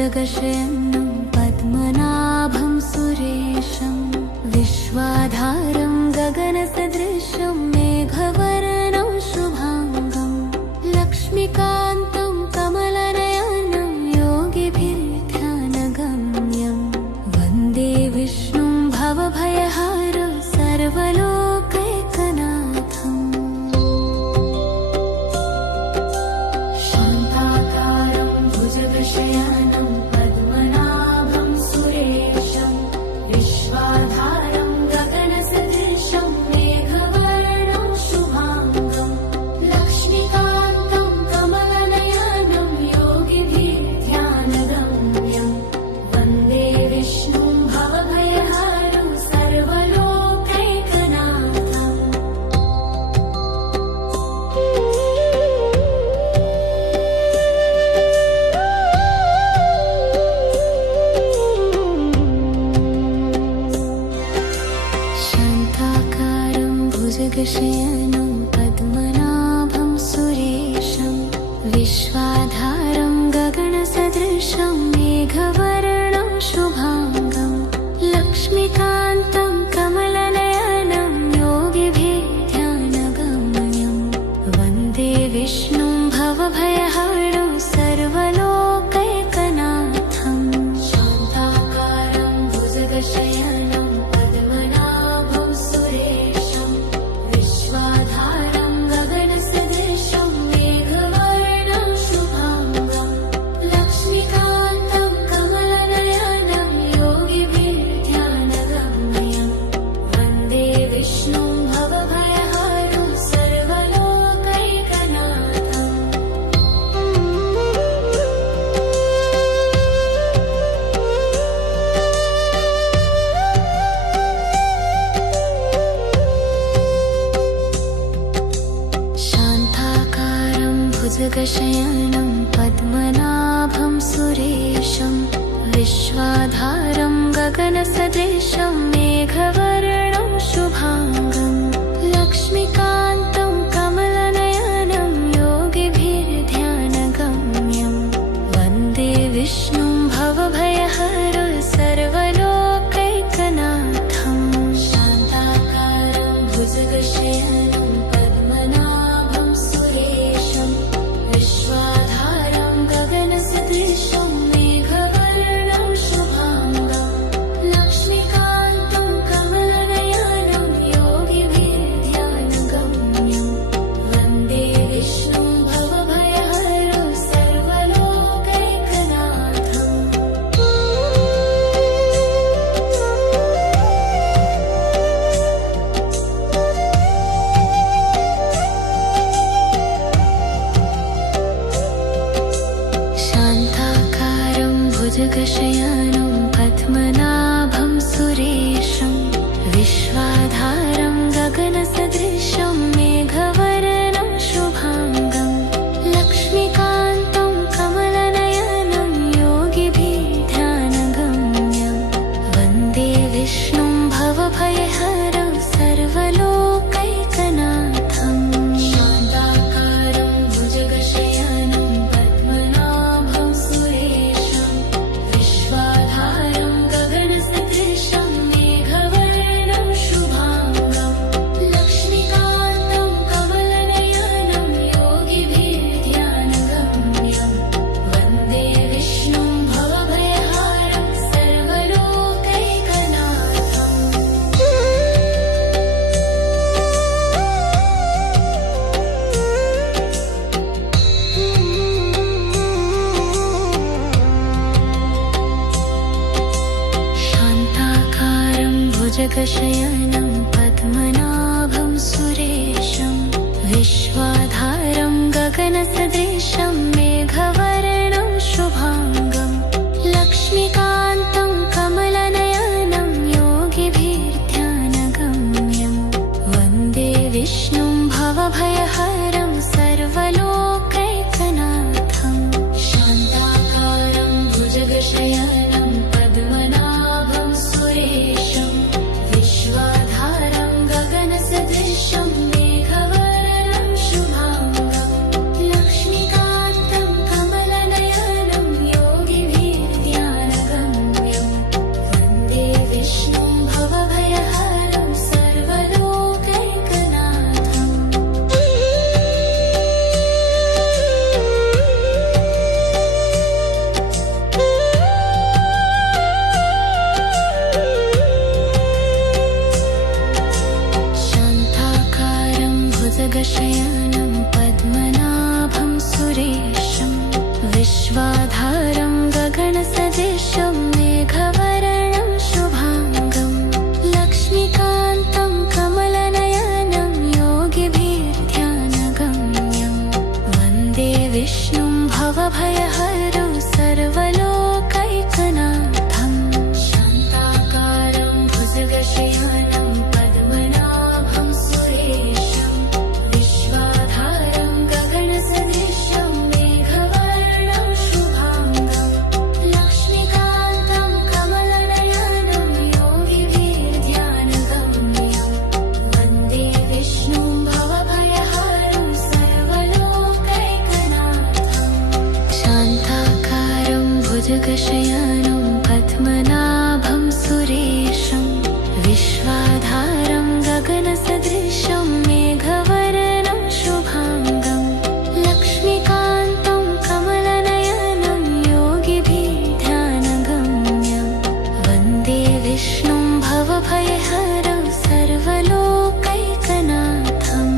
भुजगशयनं पद्मनाभं सुरेशं विश्वाधारं गगनसदृशं मेघवर्णं शुभांगं लक्ष्मीकान्तं कमलनयनं योगिभिर्ध्यानगम्यं वन्दे विष्णुं भवभयहारं सर्वलोकैकनाथम्। शान्ताकारं भुजगशयनं पद्मनाभं सुरेशं विश्वाधारं गगनसदृशं मेघवर्णं शुभांगं लक्ष्मीकान्तं कमलनयनं योगिभिर्ध्यानगम्यं वन्दे विष्णुं भवभयहारं सर्वलोकैकनाथम्। शान्ताकारं भुजगशयनं पद्मनाभं सुरेशं विश्वाधारं गगनसदृशं मेघवर्णं शुभांगं लक्ष्मीकान्तं कमलनयनं योगिभिर्ध्यानगम्यं वन्दे विष्णुं भवभयहारं सर्वलोकैकनाथम्। शान्ताकारं भुजगशयनं पद्मनाभं सुरेशं विश्वाधारं गगनसदृशं मेघवर्णं शुभांगं लक्ष्मीकान्तं कमलनयनं योगिभिर्ध्यानगम्यं वन्दे विष्णुं भवभयहारं सर्वलोकैकनाथम्। शान्ताकारं भुजगशयनं पद्मनाभं सुरेशं विश्वाधारं गगनसदृशं मेघवर्णं शुभांगं लक्ष्मीकान्तं कमलनयनं योगिभिर्ध्यानगम्यं वन्दे विष्णुं भवभयहारं सर्वलोकैकनाथम्। शान्ताकारं भुजगशयनं पद्मनाभं सुरेशं विश्वाधारं गगनसदृशं मेघवर्णं शुभांगं लक्ष्मीकान्तं कमलनयनं योगिभिर्ध्यानगम्यं वन्दे विष्णुं भवभयहारं सर्वलोकैकनाथम्। शान्ताकारं भुजगशयनं पद्मनाभं सुरेशं विश्वाधारं गगनसदृशं मेघवर्णं शुभांगं लक्ष्मीकान्तं कमलनयनं योगिभिर्ध्यानगम्यं वन्दे विष्णुं भवभयहारं सर्वलोकैकनाथम्। शान्ताकारं भुजगशयनं पद्मनाभं सुरेशं विश्वाधारं गगनसदृशं मेघवर्णं शुभांगं लक्ष्मीकान्तं कमलनयनं योगिभिर्ध्यानगम्यं वन्दे विष्णुं भवभयहारं सर्वलोकैकनाथम्। शान्ताकारं भुजगशयनं पद्मनाभं सुरेशं विश्वाधारं गगनसदृशं मेघवर्णं शुभांगं लक्ष्मीकान्तं कमलनयनं योगिभिर्ध्यानगम्यं वन्दे विष्णुं भवभयहारं सर्वलोकैकनाथम्। शान्ताकारं भुजगशयनं पद्मनाभं सुरेशं विश्वाधारं गगनसदृशं मेघवर्णं शुभांगं लक्ष्मीकान्तं कमलनयनं योगिभिर्ध्यानगम्यं भुजगशयनं पद्मनाभं सुरेशं विश्वाधारं गगनसदृशं मेघवर्णं शुभाङ्गं लक्ष्मीकान्तं कमलनयनं योगिभिर्ध्यानगम्यं वन्दे विष्णुं भवभयहरं सर्वलोकैकनाथं शान्ताकारं भुजगशयनं पद्मनाभं सुरेशं विश्वाधारं गगनसदृशं मेघवर्णं शुभाङ्गं लक्ष्मीकान्तं कमलनयनं योगिभिर्ध्यानगम्यं वन्दे विष्णुं भवभयहरं सर्वलोकैकनाथं शान्ताकारं भुजगशयनं पद्मनाभं सुरेशं विश्वाधारं गगनसदृशं मेघवर्णं शुभाङ्गं लक्ष्मीकान्तं कमलनयनं योगिभिर्ध्यानगम्यं वन्दे विष्णुं भवभयहरं सर्वलोकैकनाथं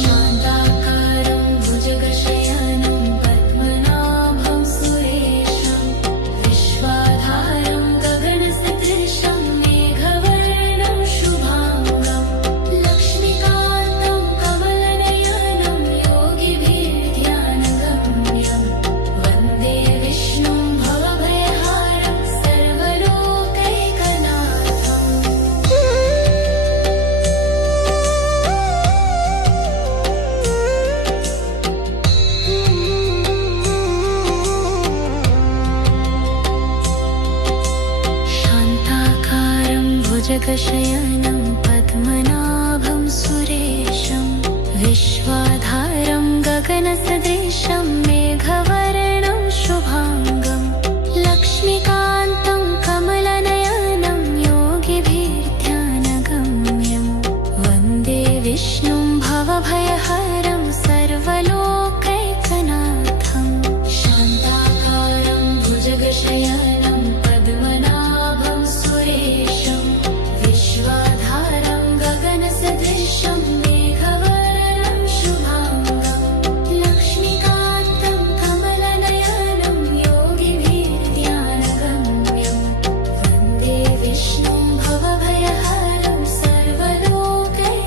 शान्ताकारं भुजगशयनं पद्मनाभं सुरेशं विश्वाधारं गगनसदृशं मेघवर्णं शुभाङ्गं लक्ष्मीकान्तं कमलनयनं योगिभिर्ध्यानगम्यं वन्दे विष्णुं भवभयहरं शान्ताकारं भुजगशयनं पद्मनाभं सुरेशं विश्वाधारं गगनसदृशं मेघवर्णं शुभाङ्गं लक्ष्मीकान्तं कमलनयनं योगिभिर्ध्यानगम्यं वन्दे विष्णुं भवभयहरं सर्वलोकैकनाथं शान्ताकारं भुजगशयनं पद्मनाभं सुरेशं विश्वाधारं गगनसदृशं मेघवर्णं शुभाङ्गं लक्ष्मीकान्तं कमलनयनं योगिभिर्ध्यानगम्यं वन्दे विष्णुं भवभयहरं सर्वलोकैकनाथं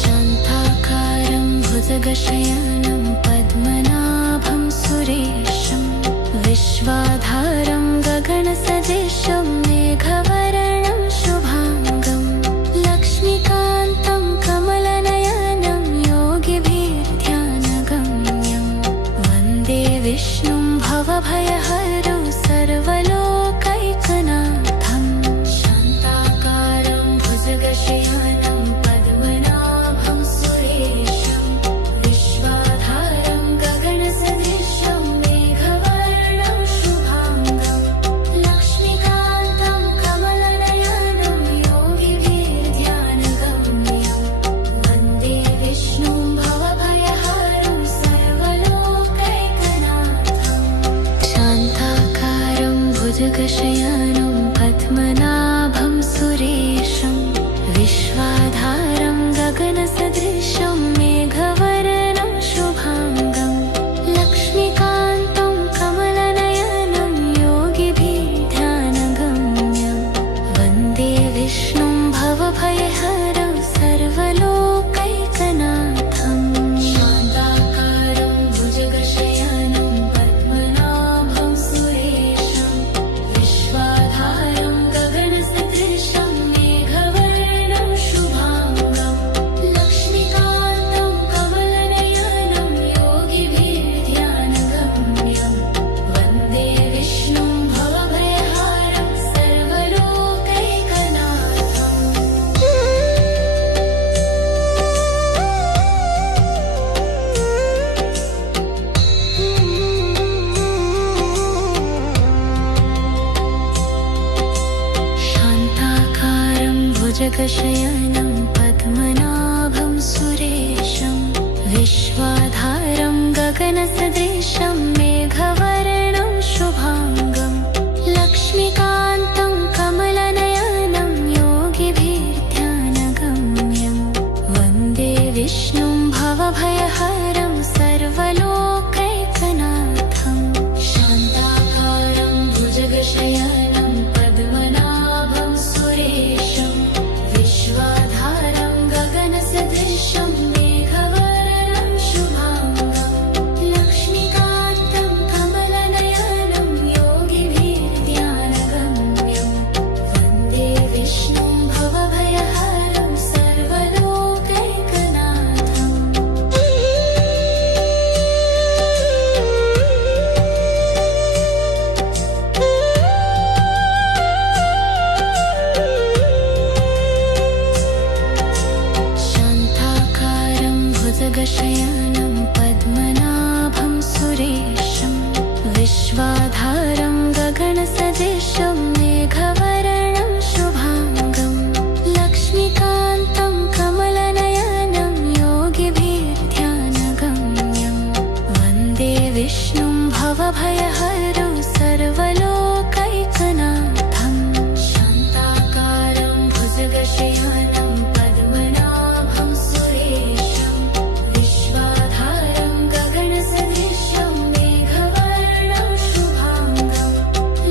शान्ताकारं भुजगशयनं पद्मनाभं सुरेशं विश्वाधारं गगनसदृशं मेघवर्णं शुभाङ्गं लक्ष्मीकान्तं कमलनयनं योगिभिर्ध्यानगम्यं वन्दे विष्णुं भवभयहरं सर्वलोकैकनाथं शान्ताकारं भुजगशयनं पद्मनाभं सुरेशं विश्वाधारं गगनसदृशं मेघवर्णं शुभाङ्गं लक्ष्मीकान्तं कमलनयनं योगिभिर्ध्यानगम्यं वन्दे विष्णुं भवभयहरं सर्वलोकैकनाथं शान्ताकारं भुजगशयनं पद्मनाभं सुरेशं विश्वाधारं गगनसदृशं मेघवर्णं शुभाङ्गं लक्ष्मीकान्तं कमलनयनं योगिभिर्ध्यानगम्यं वन्दे विष्णुं भवभयहरं सर्वलोकैकनाथं शान्ताकारं भुजगशयनं पद्मनाभं सुरेशं विश्वाधारं गगनसदृशं मेघवर्णं शुभाङ्गं लक्ष्मीकान्तं गगनसदृशं मेघवर्णं शुभाङ्गं लक्ष्मीकान्तं कमलनयनं योगिभिर्ध्यानगम्यं वन्दे विष्णुं भवभयहरं सर्वलोकैकनाथं शान्ताकारं भुजगशयनं पद्मनाभं सुरेशं विश्वाधारं गगनसदृशं मेघवर्णं शुभाङ्गं लक्ष्मीकान्तं कमलनयनं योगिभिर्ध्यानगम्यं वन्दे विष्णुं भवभयहरं सर्वलोकैकनाथम्। शान्ताकारं भुजगशयनं पद्मनाभं सुरेशं विश्वाधारं गगनसदृशं मेघवर्णं शुभाङ्गं लक्ष्मीकान्तं कमलनयनं योगिभिर्ध्यानगम्यं वन्दे विष्णुं भवभयहरं सर्वलोकैकनाथम् शान्ताकारं भुजगशयनं पद्मनाभं सुरेशं विश्वाधारं गगनसदृशं मेघवर्णं शुभाङ्गं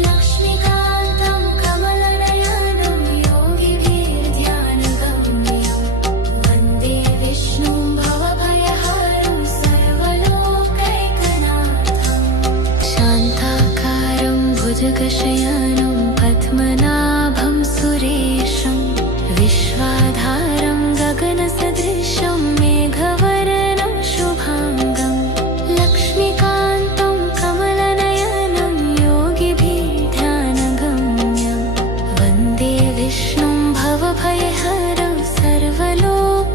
लक्ष्मीकान्तं कमलनयनं योगिभिर्ध्यानगम्यं वन्दे विष्णुं भवभयहरं सर्वलोकैकनाथम्। शान्ताकारं भुजगशयनं पद्मनाभं सुरेशं विश्वाधारं गगनसदृशं मेघवर्णं शुभाङ्गं लक्ष्मीकान्तं कमलनयनं योगिभिर्ध्यानगम्यं वन्दे विष्णुं भवभयहरं सर्वलोकैकनाथम्।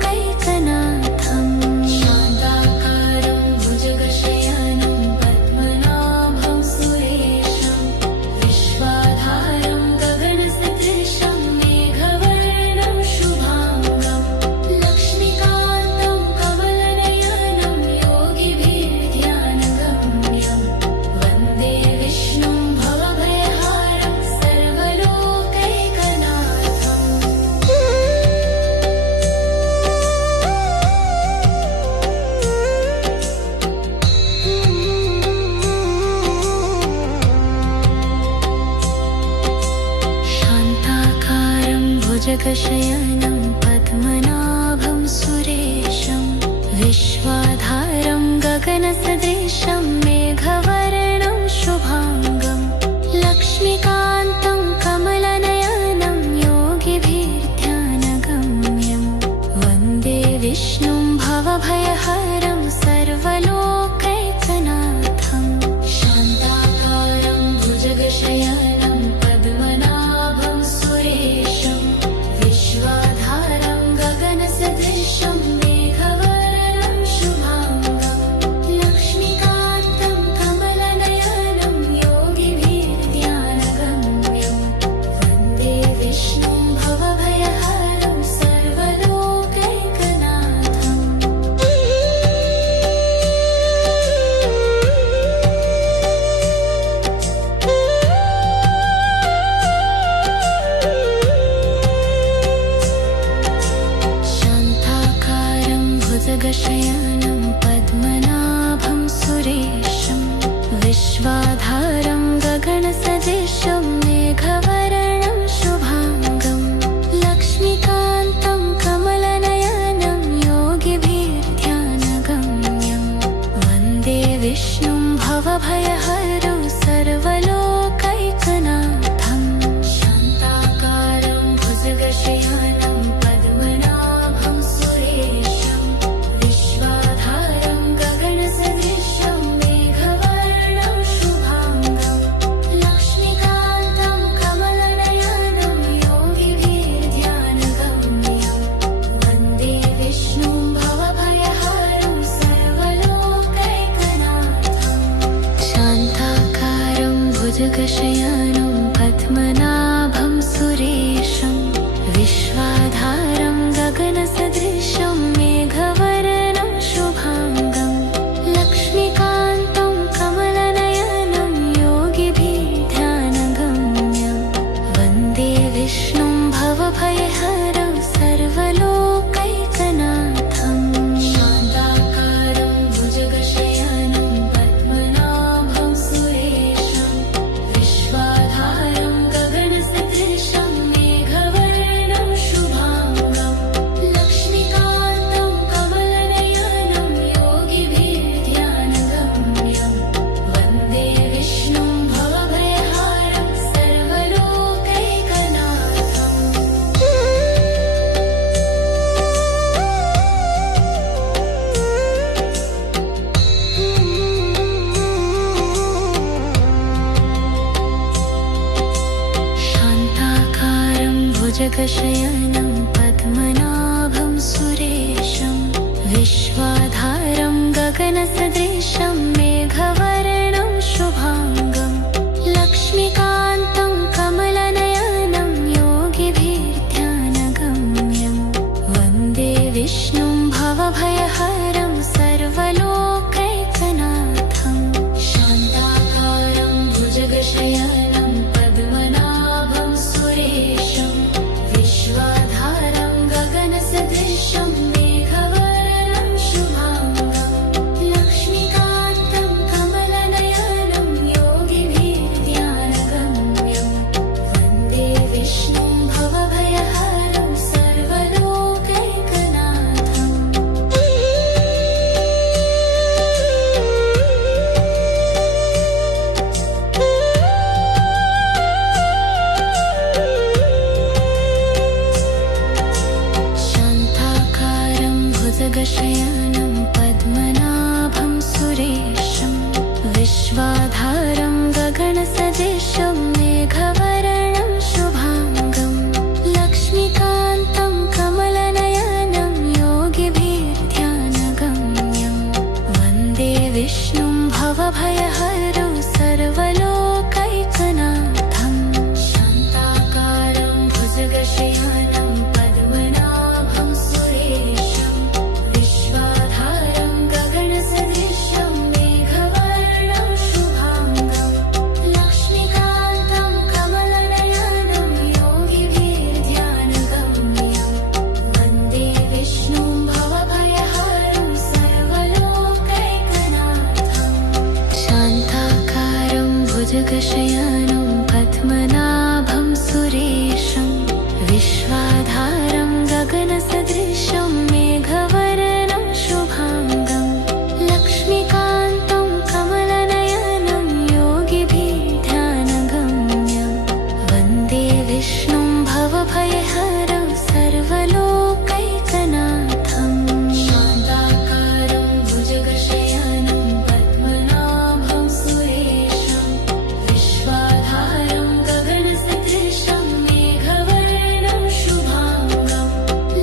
शान्ताकारं भुजगशयनं पद्मनाभं सुरेशं विश्वाधारं गगनसदृशं मेघवर्णं शुभाङ्गं लक्ष्मीकान्तं कमलनयनं योगिभिर्ध्यानगम्यं वन्दे विष्णुं भवभयहरं सर्वलोकैकनाथम्। शान्ताकारं भुजगशयनं पद्मनाभं सुरेशं विश्वाधारं गगनसदृशं मेघवर्णं शुभाङ्गं लक्ष्मीकान्तं कमलनयनं योगिभिर्ध्यानगम्यं वन्दे विष्णुं भवभयहरं सर्वलोकैकनाथम्। शान्ताकारं भुजगशयनं पद्मनाभं सुरेशं विश्वाधारं गगनसदृशं मेघवर्णं शुभाङ्गं लक्ष्मीकान्तं कमलनयनं योगिभिर्ध्यानगम्यं वन्दे विष्णुं भवभयहरं सर्वलोकैकनाथम्। शान्ताकारं भुजगशयनं पद्मनाभं सुरेशं विश्वाधारं गगनसदृशं मेघवर्णं शुभाङ्गं लक्ष्मीकान्तं कमलनयनं योगिभिर्ध्यानगम्यं वन्दे विष्णुं भवभयहरं सर्वलोकैकनाथम्। शान्ताकारं भुजगशयनं पद्मनाभं सुरेशं विश्वाधारं गगनसदृशं मेघवर्णं शुभाङ्गं लक्ष्मीकान्तं कमलनयनं योगिभिर्ध्यानगम्यं वन्दे विष्णुं भवभयहरं सर्वलोकैकनाथम्। शान्ताकारं भुजगशयनं पद्मनाभं सुरेशं विश्वाधारं गगनसदृशं मेघवर्णं शुभाङ्गं लक्ष्मीकान्तं भुजगशयनं पद्मनाभं सुरेशं विश्वाधारं गगनसदृशं मेघवर्णं शुभाङ्गं लक्ष्मीकान्तं कमलनयनं योगिभिर्ध्यानगम्यं वन्दे विष्णुं भवभयहरं सर्वलोकैकनाथं शान्ताकारं भुजगशयनं पद्मनाभं सुरेशं विश्वाधारं गगनसदृशं मेघवर्णं शुभाङ्गं लक्ष्मीकान्तं कमलनयनं योगिभिर्ध्यानगम्यं वन्दे विष्णुं भवभयहरं सर्वलोकैकनाथम् शान्ताकारं भुजगशयनं पद्मनाभं सुरेशं विश्वाधारं गगनसदृशं मेघवर्णं शुभाङ्गं लक्ष्मीकान्तं कमलनयनं योगिभिर्ध्यानगम्यं वन्दे विष्णुं भवभयहरं सर्वलोकैकनाथं शान्ताकारं भुजगशयनं पद्मनाभं सुरेशं विश्वाधारं गगनसदृशं मेघवर्णं शुभाङ्गं लक्ष्मीकान्तं कमलनयनं योगिभिर्ध्यानगम्यं वन्दे विष्णुं भवभयहरं सर्वलोकैकनाथम् शान्ताकारं भुजगशयनं पद्मनाभं सुरेशं विश्वाधारं गगनसदृशं मेघवर्णं शुभाङ्गं लक्ष्मीकान्तं कमलनयनं योगिभिर्ध्यानगम्यं वन्दे विष्णुं भवभयहरं सर्वलोकैकनाथम् शान्ताकारं भुजगशयनं पद्मनाभं सुरेशं विश्वाधारं गगनसदृशं मेघवर्णं शुभाङ्गं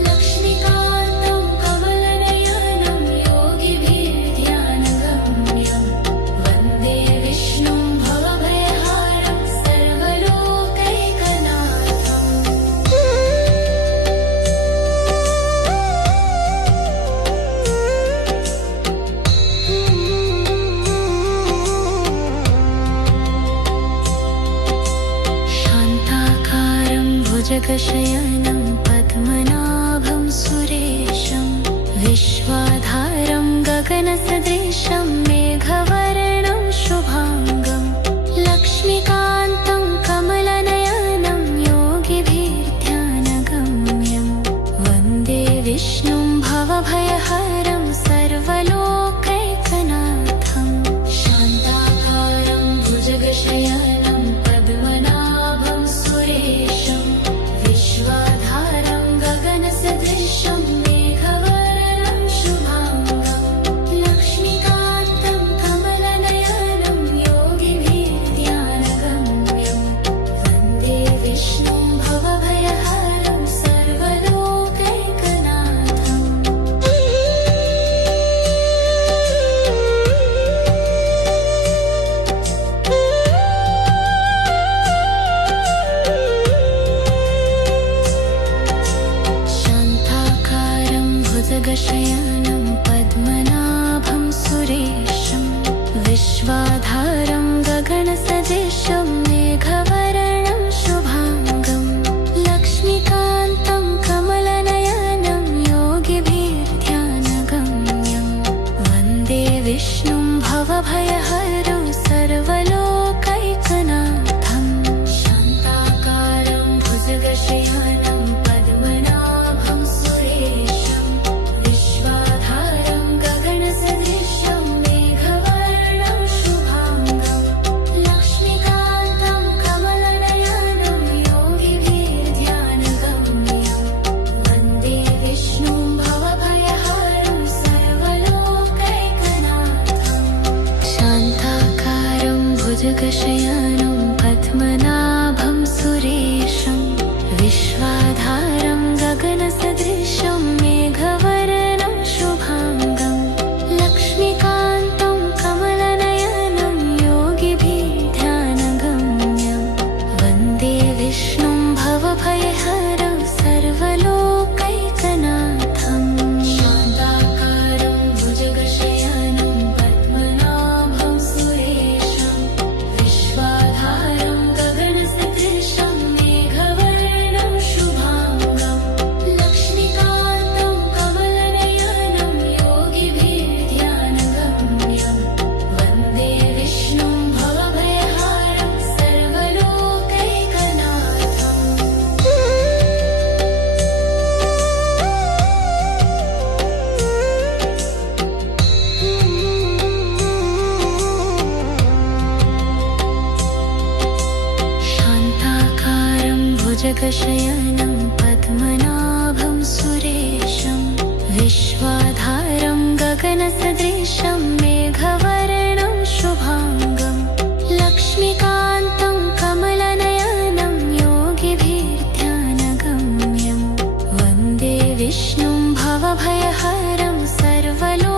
लक्ष्मीकान्तं कमलनयनं योगिभिर्ध्यानगम्यं वन्दे विष्णुं भवभयहरं सर्वलोकैकनाथम् शान्ताकारं भुजगशयनं पद्मनाभं सुरेशं विश्वाधारं गगनसदृशं मेघवर्णं शुभाङ्गं लक्ष्मीकान्तं कमलनयनं योगिभिर्ध्यानगम्यं वन्दे विष्णुं भवभयहरं सर्वलोकैकनाथं शान्ताकारं भुजगशयनं पद्मनाभं सुरेशं विश्वाधारं गगनसदृशं मेघवर्णं शुभाङ्गं लक्ष्मीकान्तं कमलनयनं योगिभिर्ध्यानगम्यं वन्दे विष्णुं भवभयहरं सर्वलोकैकनाथम् शान्ताकारं भुजगशयनं पद्मनाभं सुरेशं विश्वाधारं गगनसदृशं मेघवर्णं शुभाङ्गं लक्ष्मीकान्तं कमलनयनं योगिभिर्ध्यानगम्यं वन्दे विष्णुं भवभयहरं सर्वलोकैकनाथम् शान्ताकारं भुजगशयनं पद्मनाभं सुरेशं विश्वाधारं गगनसदृशं मेघवर्णं शुभाङ्गं लक्ष्मीकान्तं कमलनयनं योगिभिर्ध्यानगम्यं वन्दे विष्णुं भवभयहरं सर्वलोकैकनाथम् शान्ताकारं भुजगशयनं पद्मनाभं सुरेशं विश्वाधारं भुजगशयनं पद्मनाभं सुरेशं विश्वाधारं गगनसदृशं मेघवर्णं शुभाङ्गं लक्ष्मीकान्तं कमलनयनं योगिभिर्ध्यानगम्यं वन्दे विष्णुं भवभयहरं सर्वलोकैकनाथं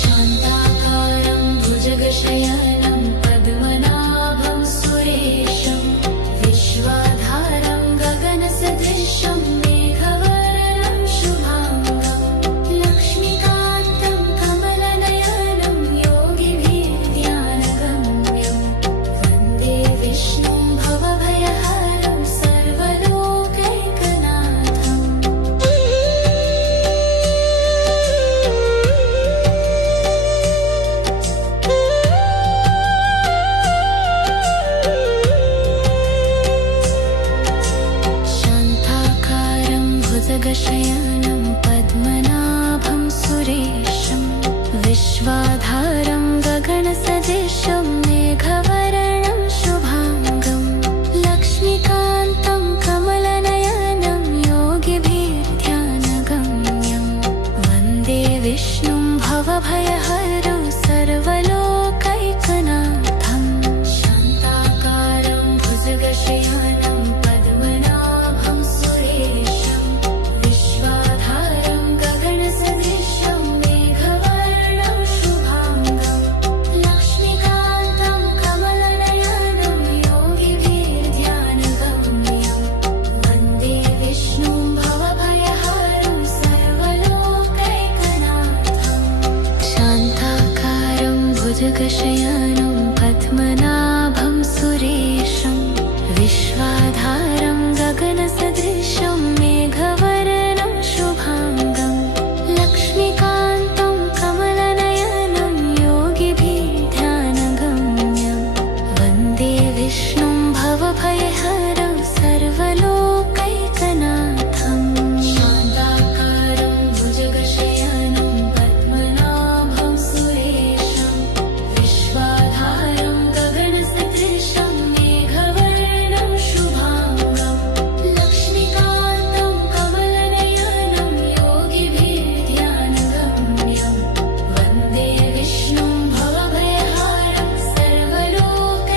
शान्ताकारं भुजगशयनं पद्मनाभं सुरेशं विश्वाधारं गगनसदृशं मेघवर्णं शुभाङ्गं लक्ष्मीकान्तं कमलनयनं योगिभिर्ध्यानगम्यं वन्दे विष्णुं भवभयहरं सर्वलोकैकनाथम् शान्ताकारं भुजगशयनं पद्मनाभं सुरेशं विश्वाधारं गगनसदृशं मेघवर्णं शुभाङ्गं लक्ष्मीकान्तं कमलनयनं योगिभिर्ध्यानगम्यं वन्दे विष्णुं भवभयहरं सर्वलोकैकनाथम् शान्ताकारं भुजगशयनं पद्मनाभं सुरेशं विश्वाधारं गगनसदृशं मेघवर्णं शुभाङ्गं लक्ष्मीकान्तं कमलनयनं योगिभिर्ध्यानगम्यं वन्दे विष्णुं भवभयहरं सर्वलोकैकनाथम् शान्ताकारं भुजगशयनं पद्मनाभं सुरेशं विश्वाधारं गगनसदृशं मेघवर्णं शुभाङ्गं लक्ष्मीकान्तं कमलनयनं योगिभिर्ध्यानगम्यं वन्दे विष्णुं भवभयहरं सर्वलोकैकनाथम् शान्ताकारं भुजगशयनं पद्मनाभं सुरेशं विश्वाधारं गगनसदृशं मेघवर्णं शुभाङ्गं लक्ष्मीकान्तं कमलनयनं योगिभिर्ध्यानगम्यं वन्दे विष्णुं भवभयहरं सर्वलोकैकनाथम्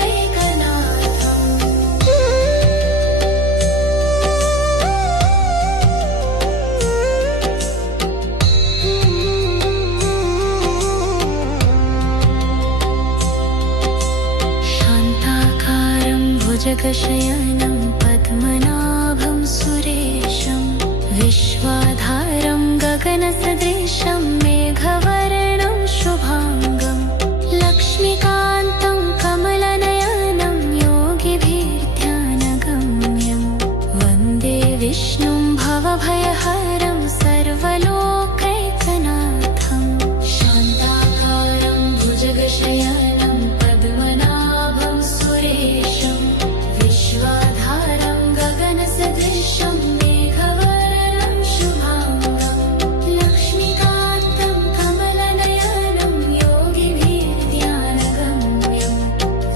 शान्ताकारं भुजगशयनं पद्मनाभं सुरेशं विश्वाधारं गगनसदृशं मेघवर्णं शुभाङ्गं लक्ष्मीकान्तं कमलनयनं योगिभिर्ध्यानगम्यं वन्दे विष्णुं भवभयहरं सर्वलोकैकनाथम् शान्ताकारं भुजगशयनं पद्मनाभं सुरेशं विश्वाधारं गगनसदृशं मेघवर्णं शुभाङ्गं लक्ष्मीकान्तं कमलनयनं योगिभिर्ध्यानगम्यं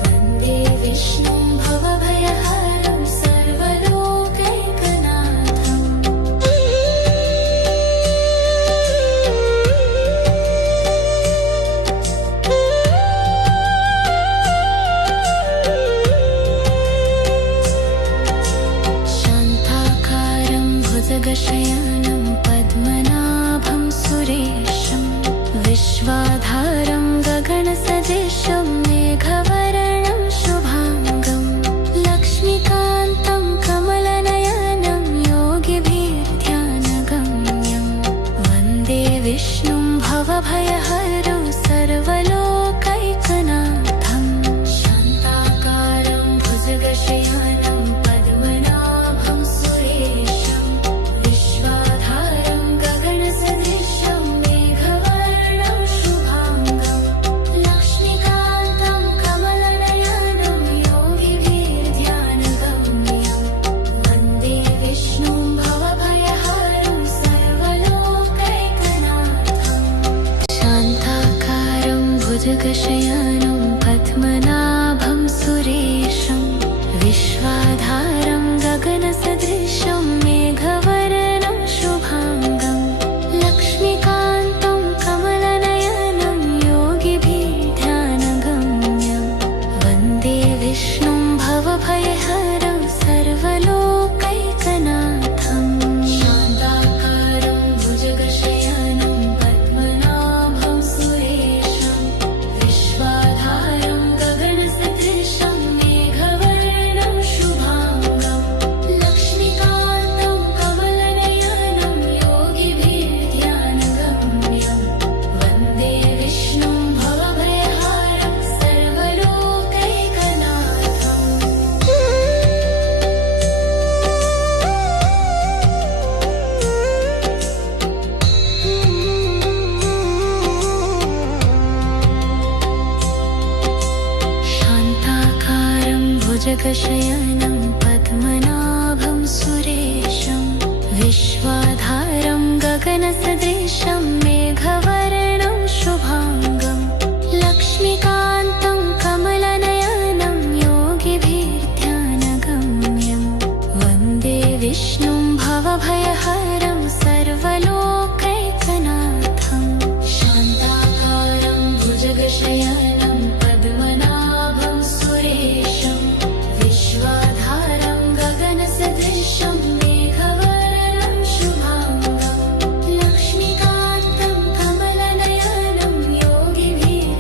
वन्दे विष्णुं भवभयहरं सर्वलोकैकनाथम् शान्ताकारं भुजगशयनं पद्मनाभं सुरेशं विश्वाधारं गगनसदृशं मेघवर्णं शुभाङ्गं लक्ष्मीकान्तं कमलनयनं योगिभिर्ध्यानगम्यं वन्दे विष्णुं भवभयहरं सर्वलोकैकनाथम् शान्ताकारं भुजगशयनं पद्मनाभं सुरेशं विश्वाधारं गगनसदृशं मेघवर्णं शुभाङ्गं लक्ष्मीकान्तं कमलनयनं योगिभिर्ध्यानगम्यं वन्दे विष्णुं भवभयहरं सर्वलोकैकनाथम् शान्ताकारं भुजगशयनं पद्मनाभं सुरेशं विश्वाधारं भुजगशयनं पद्मनाभं सुरेशं विश्वाधारं गगनसदृशं मेघवर्णं शुभांगं लक्ष्मीकान्तं कमलनयनं योगिभिर्ध्यानगम्यं वन्दे विष्णुं भवभयहरं सर्वलोकैकनाथं शान्ताकारं भुजगशयनं पद्मनाभं सुरेशं विश्वाधारं गगनसदृशं मेघवर्णं शुभांगं लक्ष्मीकान्तं कमलनयनं योगिभिर्ध्यानगम्यं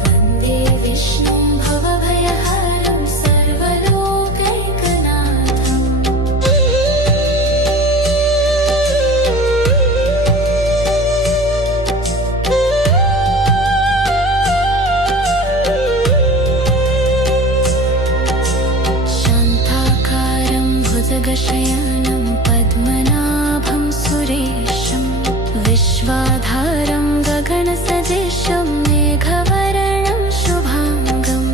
वन्दे विष्णुं भवभयहरं सर्वलोकैकनाथम्। शान्ताकारं भुजगशयनं पद्मनाभं सुरेशं विश्वाधारं गगनसदृशं मेघवर्णं शुभांगं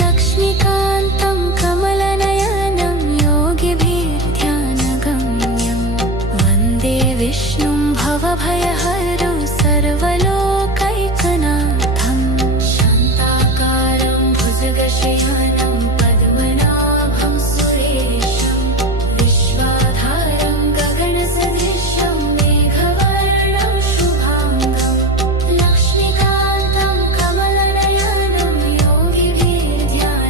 लक्ष्मीकान्तं कमलनयनं योगिभिर्ध्यानगम्यं वन्दे विष्णुं भवभयहरं सर्वलोकैकनाथम्। शान्ताकारं भुजगशयनं पद्मनाभं सुरेशं विश्वाधारं गगनसदृशं मेघवर्णं शुभांगं लक्ष्मीकान्तं कमलनयनं योगिभिर्ध्यानगम्यं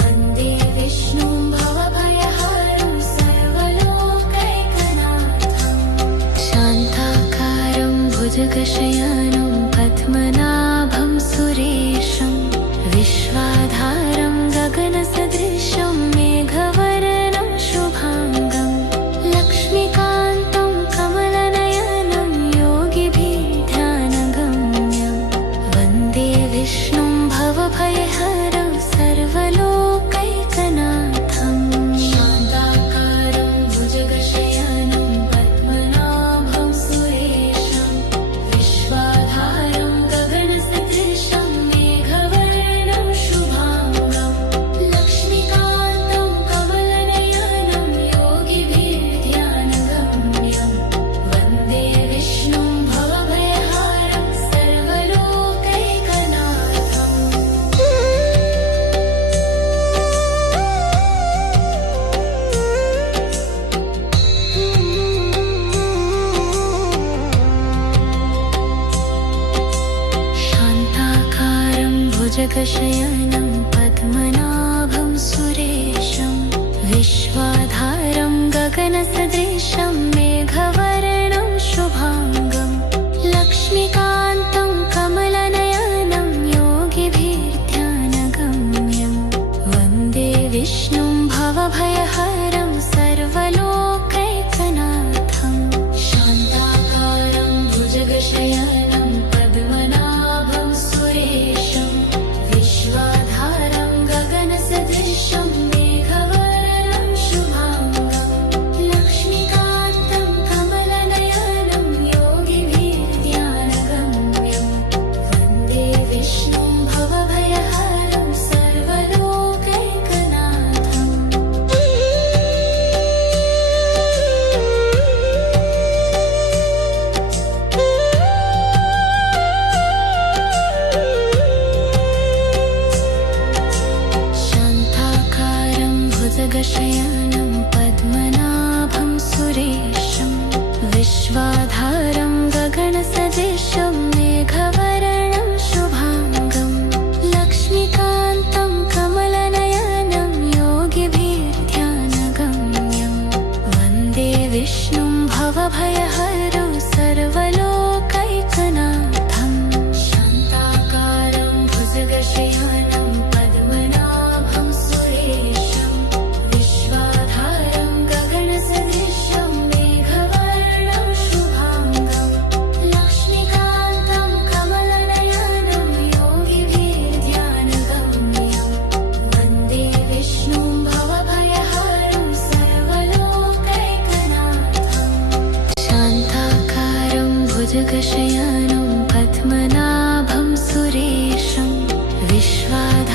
वन्दे विष्णुं भवभयहरं सर्वलोकैकनाथम्। शान्ताकारं भुजगशयनं पद्मनाभं सुरेशं विश्वाधारं गगनसदृशं मेघवर्णं शुभांगं लक्ष्मीकान्तं कमलनयनं योगिभिर्ध्यानगम्यं वन्दे विष्णुं भवभयहरं सर्वलोकैकनाथम्। शान्ताकारं भुजगशयनं पद्मनाभं सुरेशं विश्वाधारं गगनसदृशं मेघवर्णं शुभांगं लक्ष्मीकान्तं कमलनयनं योगिभिर्ध्यानगम्यं वन्दे विष्णुं भवभयहरं सर्वलोकैकनाथम्। शान्ताकारं भुजगशयनं पद्मनाभं सुरेशं विश्वाधारं गगनसदृशं मेघवर्णं शुभांगं लक्ष्मीकान्तं कमलनयनं योगिभिर्ध्यानगम्यं वन्दे विष्णुं भवभयहरं सर्वलोकैकनाथम्। शान्ताकारं भुजगशयनं पद्मनाभं सुरेशं विश्वाधारं गगनसदृशं मेघवर्णं शुभांगं लक्ष्मीकान्तं कमलनयनं योगिभिर्ध्यानगम्यं वन्दे विष्णुं भवभयहरं सर्वलोकैकनाथम्। शान्ताकारं भुजगशयनं पद्मनाभं सुरेशं विश्वाधारं गगनसदृशं मेघवर्णं शुभांगं लक्ष्मीकान्तं कमलनयनं योगिभिर्ध्यानगम्यं वन्दे विष्णुं भवभयहरं सर्वलोकैकनाथम्। शान्ताकारं भुजगशयनं पद्मनाभं सुरेशं विश्वाधारं गगनसदृशं मेघवर्णं शुभांगं लक्ष्मीकान्तं कमलनयनं योगिभिर्ध्यानगम्यं वन्दे विष्णुं भवभयहरं सर्वलोकैकनाथम्। शान्ताकारं भुजगशयनं पद्मनाभं सुरेशं विश्वाधारं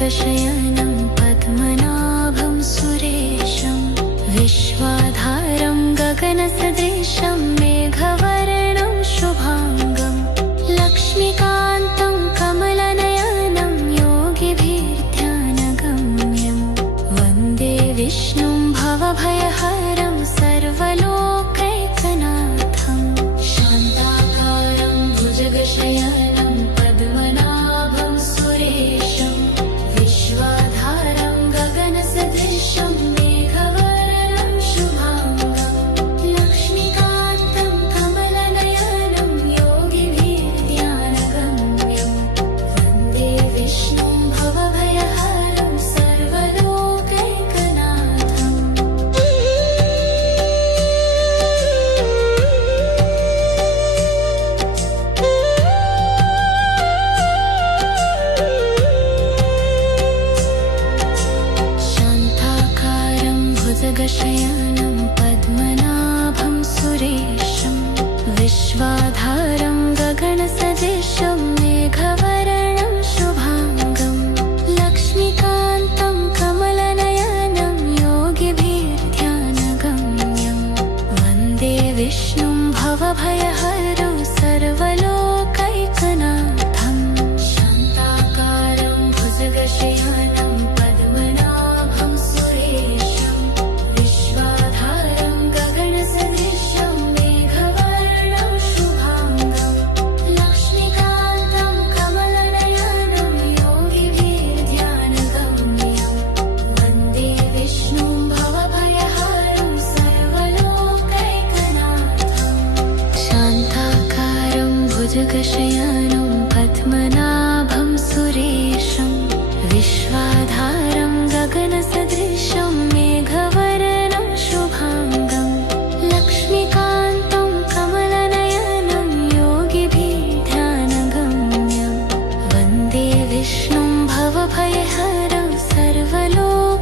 भुजगशयनं पद्मनाभं सुरेशं विश्वाधारं गगनसदृशं मेघवर्णं शुभांगं लक्ष्मीकान्तं कमलनयनं योगिभिर्ध्यानगम्यं वन्दे विष्णुं भवभयहरं सर्वलोकैकनाथं शान्ताकारं भुजगशयनं पद्मनाभं सुरेशं विश्वाधारं गगनसदृशं मेघवर्णं शुभांगं लक्ष्मीकान्तं कमलनयनं योगिभिर्ध्यानगम्यं वन्दे विष्णुं भवभयहरं सर्वलोकैकनाथम्। शान्ताकारं भुजगशयनं पद्मनाभं सुरेशं विश्वाधारं गगनसदृशं मेघवर्णं शुभांगं लक्ष्मीकान्तं कमलनयनं योगिभिर्ध्यानगम्यं वन्दे विष्णुं भवभयहरं सर्वलोकैकनाथम्। शान्ताकारं भुजगशयनं पद्मनाभं सुरेशं विश्वाधारं गगनसदृशं मेघवर्णं शुभांगं लक्ष्मीकान्तं कमलनयनं योगिभिर्ध्यानगम्यं वन्दे विष्णुं भवभयहरं सर्वलोकैकनाथम्। शान्ताकारं भुजगशयनं पद्मनाभं सुरेशं विश्वाधारं गगनसदृशं मेघवर्णं शुभांगं लक्ष्मीकान्तं कमलनयनं योगिभिर्ध्यानगम्यं वन्दे विष्णुं भवभयहरं सर्वलोकैकनाथम्।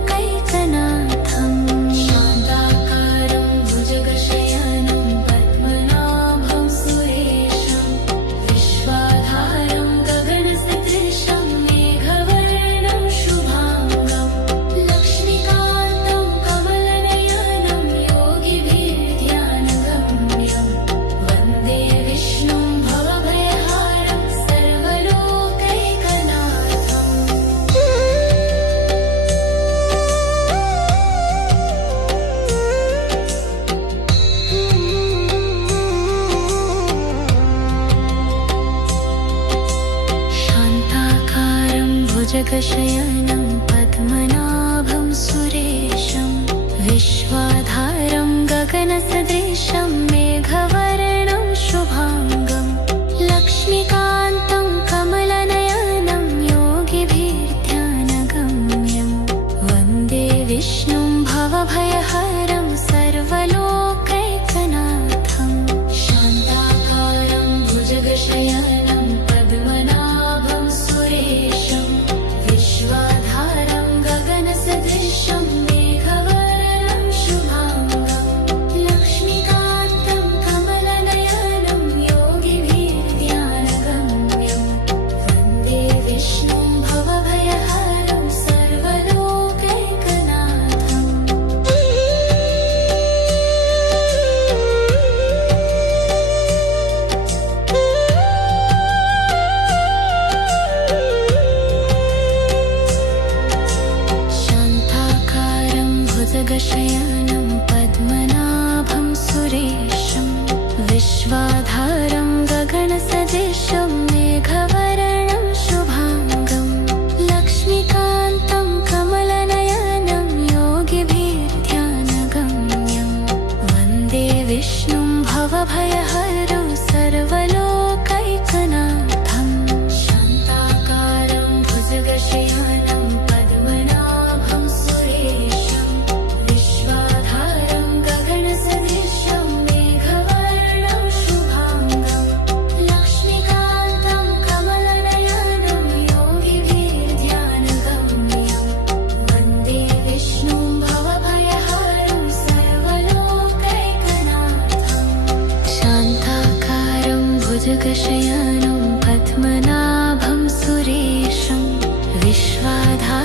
शान्ताकारं भुजगशयनं पद्मनाभं सुरेशं विश्वाधारं गगनसदृशं मेघवर्णं शुभांगं लक्ष्मीकान्तं कमलनयनं योगिभिर्ध्यानगम्यं वन्दे विष्णुं भवभयहरं सर्वलोकैकनाथम्। शान्ताकारं भुजगशयनं पद्मनाभं सुरेशं विश्वाधारं गगनसदृशं मेघवर्णं शुभांगं लक्ष्मीकान्तं कमलनयनं योगिभिर्ध्यानगम्यं वन्दे विष्णुं भवभयहरं सर्वलोकैकनाथम्। शान्ताकारं भुजगशयनं पद्मनाभं सुरेशं विश्वाधारं गगनसदृशं मेघवर्णं शुभांगं लक्ष्मीकान्तं कमलनयनं योगिभिर्ध्यानगम्यं वन्दे विष्णुं भवभयहरं सर्वलोकैकनाथम्। शान्ताकारं भुजगशयनं पद्मनाभं सुरेशं विश्वाधारं गगनसदृशं मेघवर्णं शुभांगं लक्ष्मीकान्तं कमलनयनं योगिभिर्ध्यानगम्यं वन्दे विष्णुं भवभयहरं सर्वलोकैकनाथम्। शान्ताकारं भुजगशयनं पद्मनाभं सुरेशं विश्वाधारं गगनसदृशं मेघवर्णं शुभांगं लक्ष्मीकान्तं कमलनयनं योगिभिर्ध्यानगम्यं वन्दे विष्णुं भवभयहरं सर्वलोकैकनाथम्। शान्ताकारं भुजगशयनं पद्मनाभं सुरेशं विश्वाधारं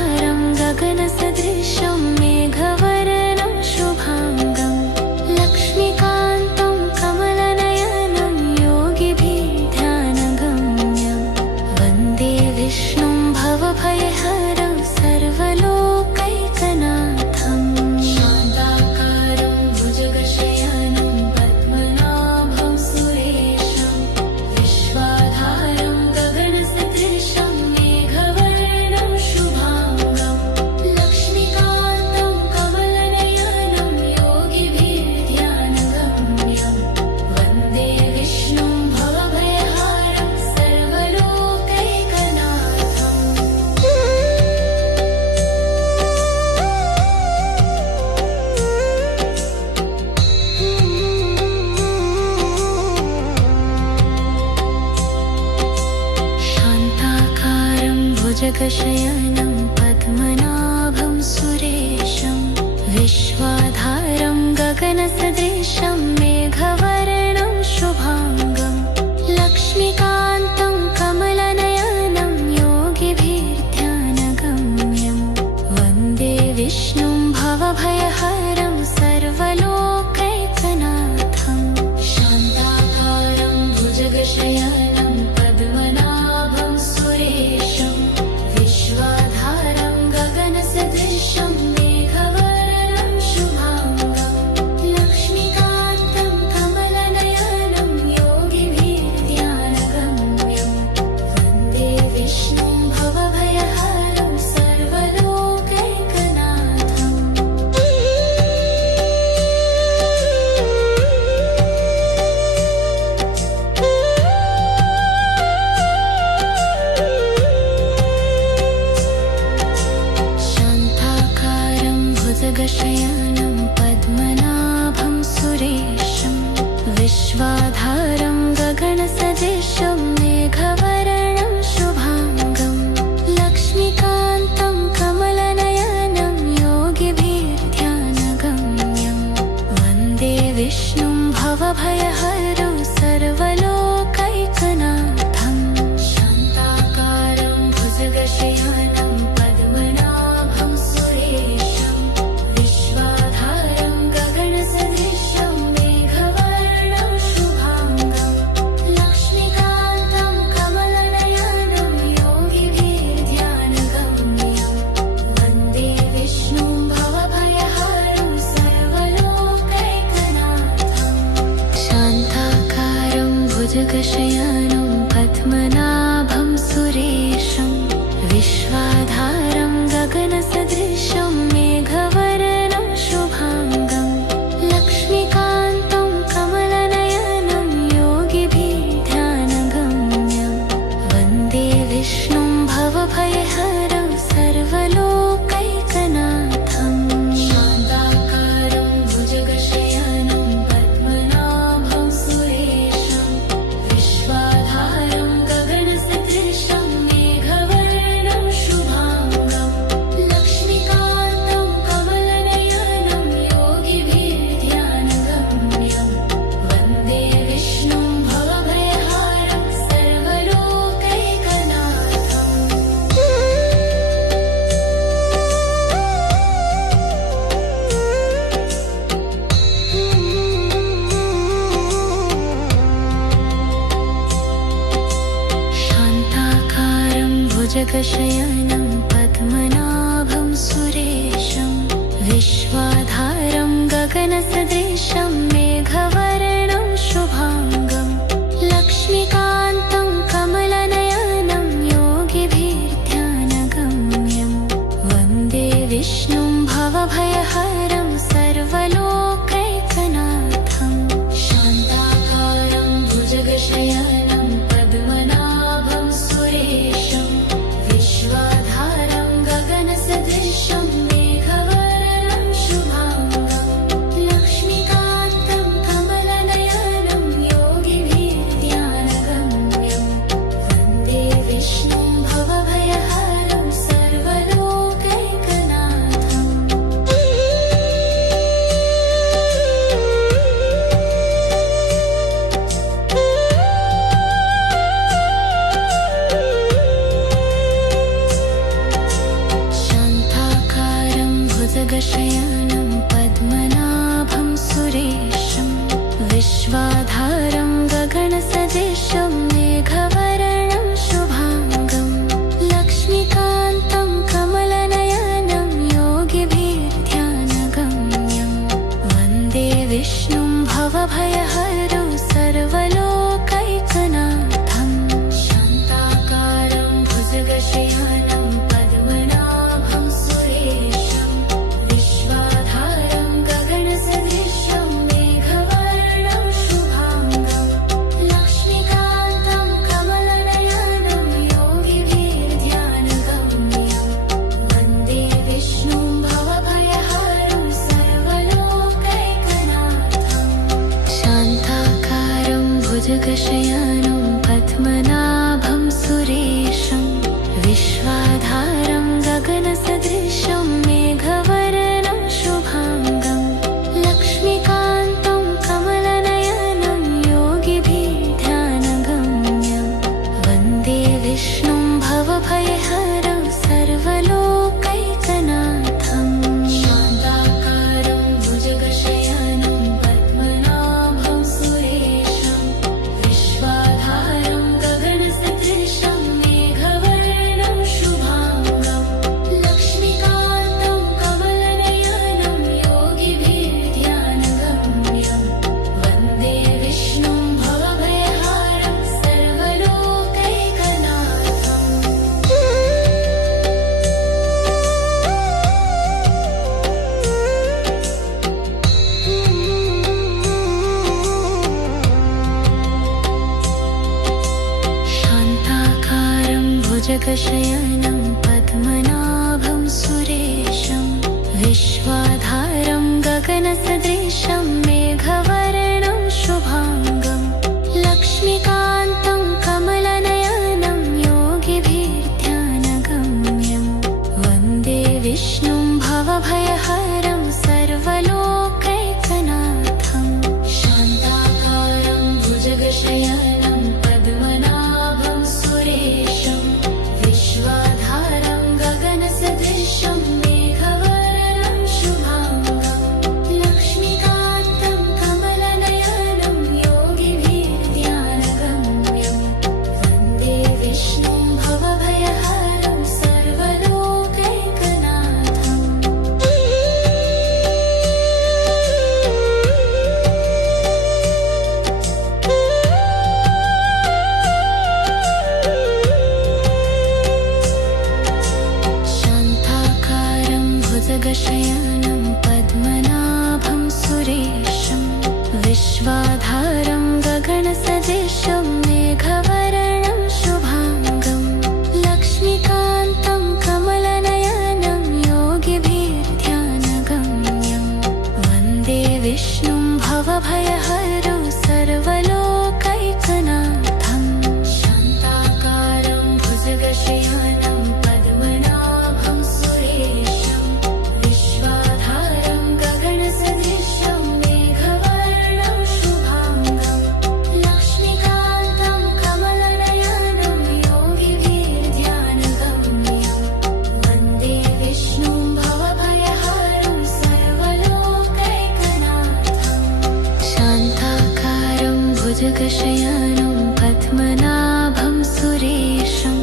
गगनसदृशं मेघवर्णं शुभाङ्गं लक्ष्मीकान्तं कमलनयनं योगिभिर्ध्यानगम्यं वन्दे विष्णुं भवभयहरं सर्वलोकैकनाथं शान्ताकारं भुजगशयनं पद्मनाभं सुरेशं विश्वाधारं गगनसदृशं मेघवर्णं शुभाङ्गं लक्ष्मीकान्तं कमलनयनं योगिभिर्ध्यानगम्यं वन्दे विष्णुं भवभयहारं शान्ताकारं भुजगशयनं पद्मनाभं सुरेशं विश्वाधारं गगनसदृशं मेघवर्णं शुभाङ्गं लक्ष्मीकान्तं कमलनयनं योगिभिर्ध्यानगम्यं वन्दे विष्णुं भवभयहरं सर्वलोकैकनाथं शान्ताकारं भुजगशयनं पद्मनाभं सुरेशं विश्वाधारं गगनसदृशं मेघवर्णं शुभाङ्गं लक्ष्मीकान्तं कमलनयनं योगिभिर्ध्यानगम्यं वन्दे विष्णुं भवभयहरं सर्वलोकैकनाथम् शान्ताकारं भुजगशयनं पद्मनाभं सुरेशं विश्वाधारं गगनसदृशं मेघवर्णं शुभाङ्गं लक्ष्मीकान्तं कमलनयनं योगिभिर्ध्यानगम्यं वन्दे विष्णुं भवभयहरं सर्वलोकैकनाथं शान्ताकारं भुजगशयनं पद्मनाभं सुरेशं विश्वाधारं गगनसदृशं मेघवर्णं शुभाङ्गं लक्ष्मीकान्तं कमलनयनं योगिभिर्ध्यानगम्यं वन्दे विष्णुं भवभयहरं सर्वलोकैकनाथं शान्ताकारं भुजगशयनं पद्मनाभं सुरेशं विश्वाधारं गगनसदृशं मेघवर्णं शुभाङ्गं लक्ष्मीकान्तं कमलनयनं योगिभिर्ध्यानगम्यं वन्दे विष्णुं भवभयहरं सर्वलोकैकनाथं शान्ताकारं भुजगशयनं पद्मनाभं सुरेशं विश्वाधारं गगनसदृशं मेघवर्णं शुभाङ्गं लक्ष्मीकान्तं कमलनयनं योगिभिर्ध्यानगम्यं वन्दे विष्णुं भवभयहारं सर्वलोकैकनाथम् शान्ताकारं भुजगशयनं पद्मनाभं सुरेशं विश्वाधारं गगनसदृशं मेघवर्णं शुभाङ्गं लक्ष्मीकान्तं कमलनयनं योगिभिर्ध्यानगम्यं वन्दे विष्णुं भवभयहरं सर्वलोकैकनाथं शान्ताकारं भुजगशयनं पद्मनाभं सुरेशं विश्वाधारं गगनसदृशं मेघवर्णं शुभाङ्गं लक्ष्मीकान्तं कमलनयनं योगिभिर्ध्यानगम्यं वन्दे विष्णुं भवभयहरं सर्वलोकैकनाथम्। भुजगशयनं पद्मनाभं सुरेशं विश्वाधारं गगनसदृशं मेघवर्णं शुभाङ्गं लक्ष्मीकान्तं कमलनयनं योगिभिर्ध्यानगम्यं वन्दे विष्णुं भवभयहरं सर्वलोकैकनाथं शान्ताकारं भुजगशयनं पद्मनाभं सुरेशं विश्वाधारं गगनसदृशं मेघवर्णं शुभाङ्गं लक्ष्मीकान्तं कमलनयनं योगिभिर्ध्यानगम्यं वन्दे विष्णुं भवभयहारं शान्ताकारं भुजगशयनं पद्मनाभं सुरेशं विश्वाधारं गगनसदृशं मेघवर्णं शुभाङ्गं लक्ष्मीकान्तं कमलनयनं योगिभिर्ध्यानगम्यं वन्दे विष्णुं भवभयहरं सर्वलोकैकनाथं शान्ताकारं भुजगशयनं पद्मनाभं सुरेशं विश्वाधारं गगनसदृशं मेघवर्णं शुभाङ्गं लक्ष्मीकान्तं कमलनयनं योगिभिर्ध्यानगम्यं वन्दे विष्णुं भवभयहरं सर्वलोकैकनाथम् शान्ताकारं भुजगशयनं पद्मनाभं सुरेशं विश्वाधारं गगनसदृशं मेघवर्णं शुभाङ्गं लक्ष्मीकान्तं कमलनयनं योगिभिर्ध्यानगम्यं वन्दे विष्णुं भवभयहरं सर्वलोकैकनाथं शान्ताकारं भुजगशयनं पद्मनाभं सुरेशं विश्वाधारं गगनसदृशं मेघवर्णं शुभाङ्गं लक्ष्मीकान्तं कमलनयनं योगिभिर्ध्यानगम्यं वन्दे विष्णुं भवभयहारं सर्वलोकैकनाथं शान्ताकारं भुजगशयनं पद्मनाभं सुरेशं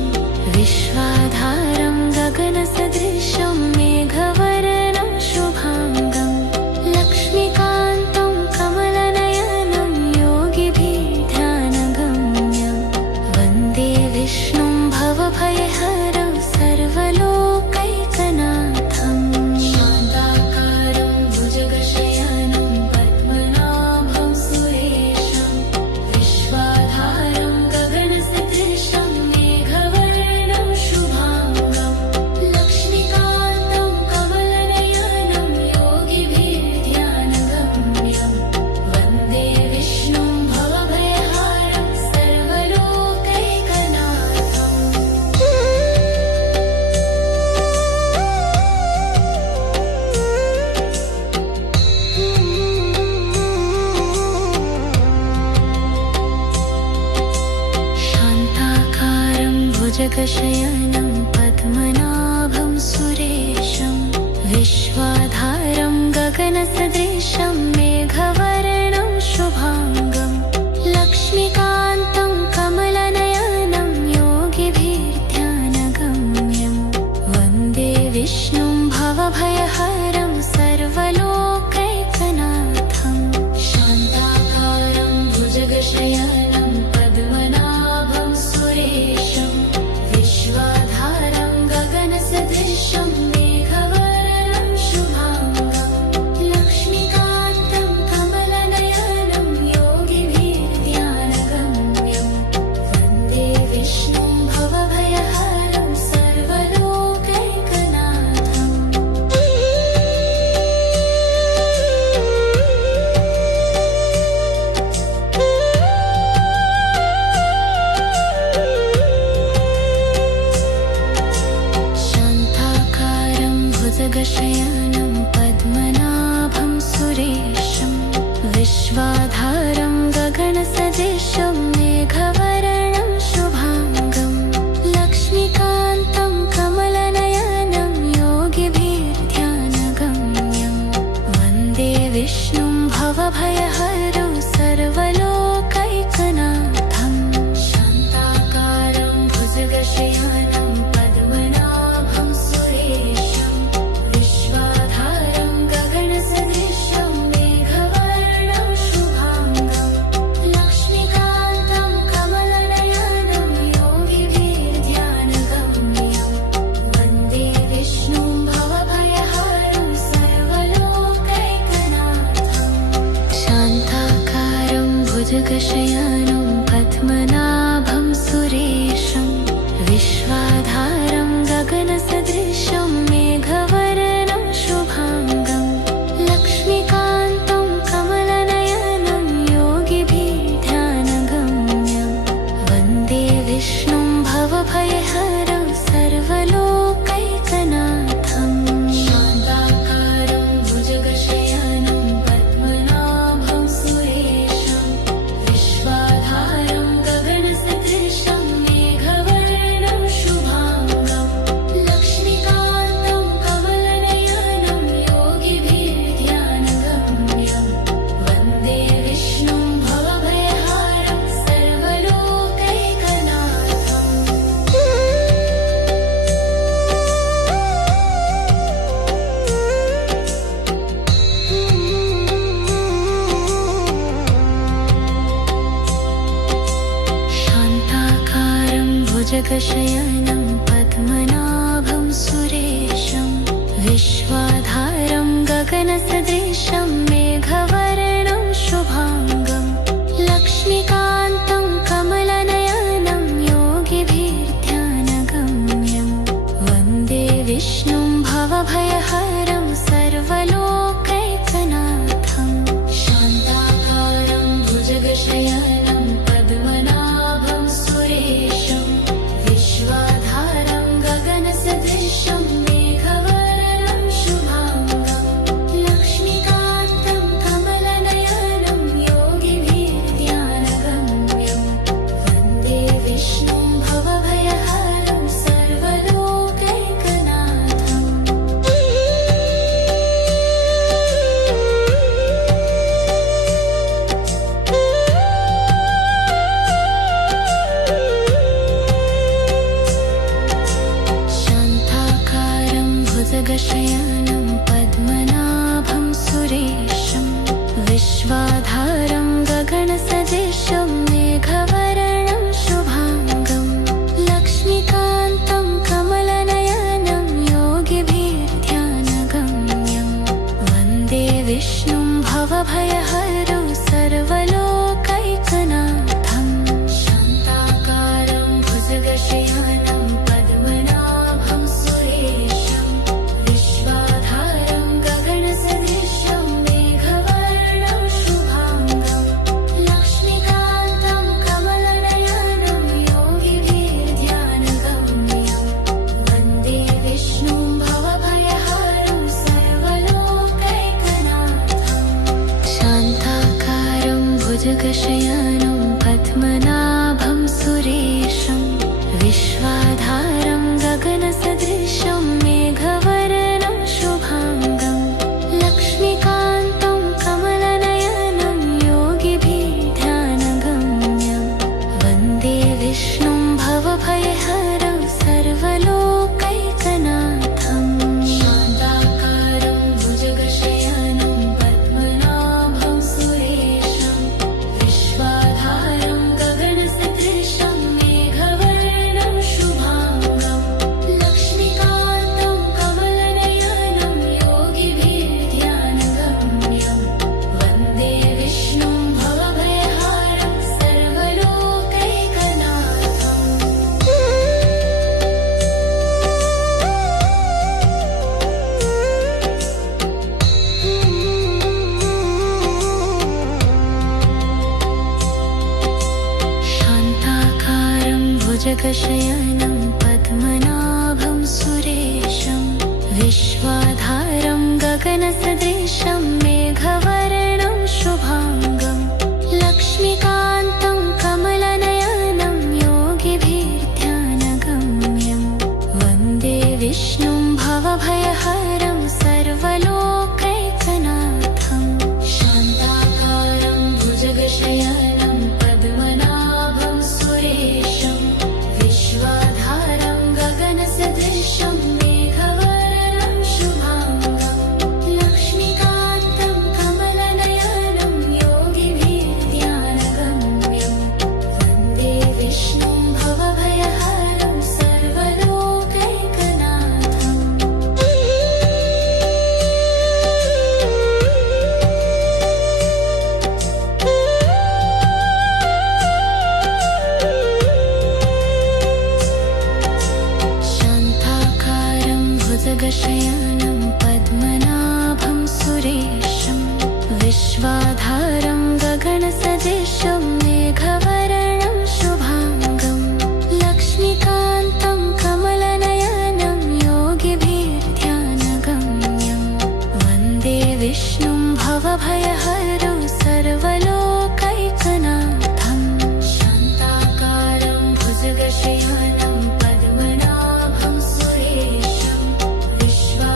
विश्वाधारं गगनसदृशं मेघवर्णं शुभाङ्गं लक्ष्मीकान्तं कमलनयनं योगिभिर्ध्यानगम्यं वन्दे विष्णुं भवभयहरं सर्वलोकैकनाथं शान्ताकारं भुजगशयनं पद्मनाभं सुरेशं विश्वाधारं गगनसदृशं मेघवर्णं शुभाङ्गं लक्ष्मीकान्तं कमलनयनं योगिभिर्ध्यानगम्यं वन्दे विष्णुं भवभयहारं सर्वलोकैकनाथम् शान्ताकारं भुजगशयनं पद्मनाभं सुरेशं विश्वाधारं गगनसदृशं मेघवर्णं शुभाङ्गं लक्ष्मीकान्तं कमलनयनं योगिभिर्ध्यानगम्यं वन्दे विष्णुं भवभयहरं सर्वलोकैकनाथं शान्ताकारं भुजगशयनं पद्मनाभं सुरेशं विश्वाधारं गगनसदृशं मेघवर्णं शुभाङ्गं लक्ष्मीकान्तं कमलनयनं योगिभिर्ध्यानगम्यं वन्दे विष्णुं भवभयहरं सर्वलोकैकनाथम् भुजगशयनं पद्मनाभं सुरेशं विश्वाधारं गगनसदृशं मेघवर्णं शुभाङ्गं लक्ष्मीकान्तं कमलनयनं योगिभिर्ध्यानगम्यं वन्दे विष्णुं भवभयहरं सर्वलोकैकनाथं शान्ताकारं भुजगशयनं पद्मनाभं सुरेशं विश्वाधारं गगनसदृशं मेघवर्णं शुभाङ्गं लक्ष्मीकान्तं कमलनयनं योगिभिर्ध्यानगम्यं वन्दे विष्णुं भवभयहरं सर्वलोकैकनाथम् शान्ताकारं भुजगशयनं पद्मनाभं सुरेशं विश्वाधारं गगनसदृशं मेघवर्णं शुभाङ्गं लक्ष्मीकान्तं कमलनयनं योगिभिर्ध्यानगम्यं वन्दे विष्णुं भवभयहरं सर्वलोकैकनाथं शान्ताकारं भुजगशयनं पद्मनाभं सुरेशं विश्वाधारं गगनसदृशं मेघवर्णं शुभाङ्गं लक्ष्मीकान्तं कमलनयनं योगिभिर्ध्यानगम्यं वन्दे विष्णुं भवभयहरं सर्वलोकैकनाथम् शान्ताकारं भुजगशयनं पद्मनाभं सुरेशं विश्वाधारं गगनसदृशं मेघवर्णं शुभाङ्गं लक्ष्मीकान्तं कमलनयनं योगिभिर्ध्यानगम्यं वन्दे विष्णुं भवभयहरं सर्वलोकैकनाथम् शान्ताकारं भुजगशयनं पद्मनाभं सुरेशं विश्वाधारं गगनसदृशं मेघवर्णं शुभाङ्गं लक्ष्मीकान्तं कमलनयनं योगिभिर्ध्यानगम्यं वन्दे विष्णुं भवभयहरं सर्वलोकैकनाथम् शान्ताकारं भुजगशयनं पद्मनाभं सुरेशं विश्वाधारं गगनसदृशं मेघवर्णं शुभाङ्गं लक्ष्मीकान्तं कमलनयनं योगिभिर्ध्यानगम्यं वन्दे विष्णुं भवभयहरं सर्वलोकैकनाथं शान्ताकारं भुजगशयनं पद्मनाभं सुरेशं विश्वाधारं गगनसदृशं मेघवर्णं शुभाङ्गं लक्ष्मीकान्तं कमलनयनं योगिभिर्ध्यानगम्यं वन्दे विष्णुं भवभयहरं सर्वलोकैकनाथम् शान्ताकारं भुजगशयनं पद्मनाभं सुरेशं विश्वाधारं गगनसदृशं मेघवर्णं शुभाङ्गं लक्ष्मीकान्तं कमलनयनं योगिभिर्ध्यानगम्यं वन्दे विष्णुं भवभयहरं सर्वलोकैकनाथम् शान्ताकारं भुजगशयनं पद्मनाभं सुरेशं विश्वा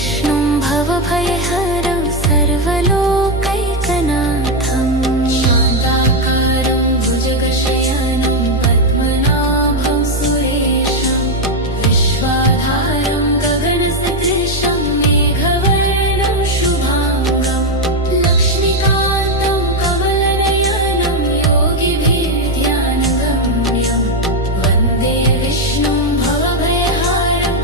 विष्णुं भवभयहरं सर्वलोकैकनाथम् शान्ताकारं भुजगशयनं पद्मनाभं सुरेशं विश्वाधारं गगनसदृशं मेघवर्णं शुभाङ्गं लक्ष्मीकान्तं कमलनयनं योगिभिर्ध्यानगम्यं वन्दे विष्णुं भवभयहारं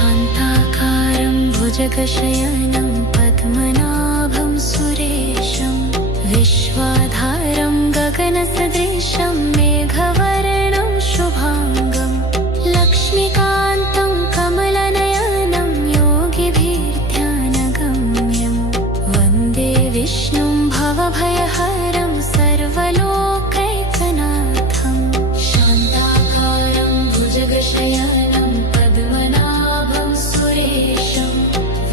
शान्ताकारं भुजगशयनं पद्मनाभं सुरेशं विश्वाधारं गगनसदृशं मेघवर्णं शुभाङ्गं लक्ष्मीकान्तं कमलनयनं योगिभिर्ध्यानगम्यं वन्दे विष्णुं भवभयहरं सर्वलोकैकनाथम् शान्ताकारं भुजगशयनं पद्मनाभं सुरेशं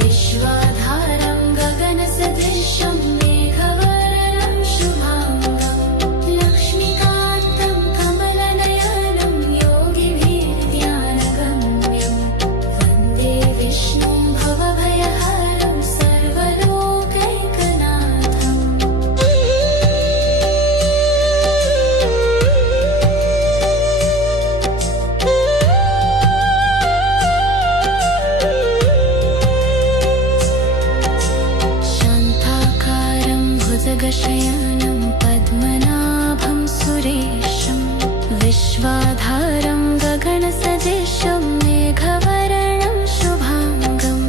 विश्वाधारं गगनसदृशं मेघवर्णं शुभाङ्गं लक्ष्मीकान्तं कमलनयनं योगिभिर्ध्यानगम्यं वन्दे विष्णुं भवभयहरं सर्वलोकैकनाथम् शान्ताकारं भुजगशयनं पद्मनाभं सुरेशं विश्वाधारं गगनसदृशं मेघवर्णं शुभाङ्गं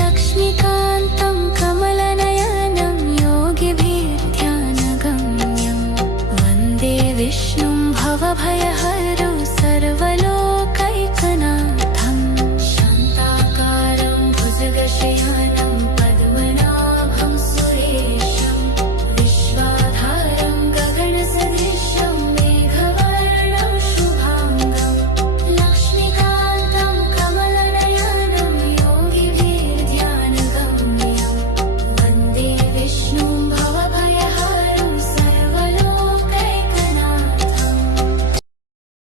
लक्ष्मीकान्तं कमलनयनं योगिभिर्ध्यानगम्यं वन्दे विष्णुं भवभयहरं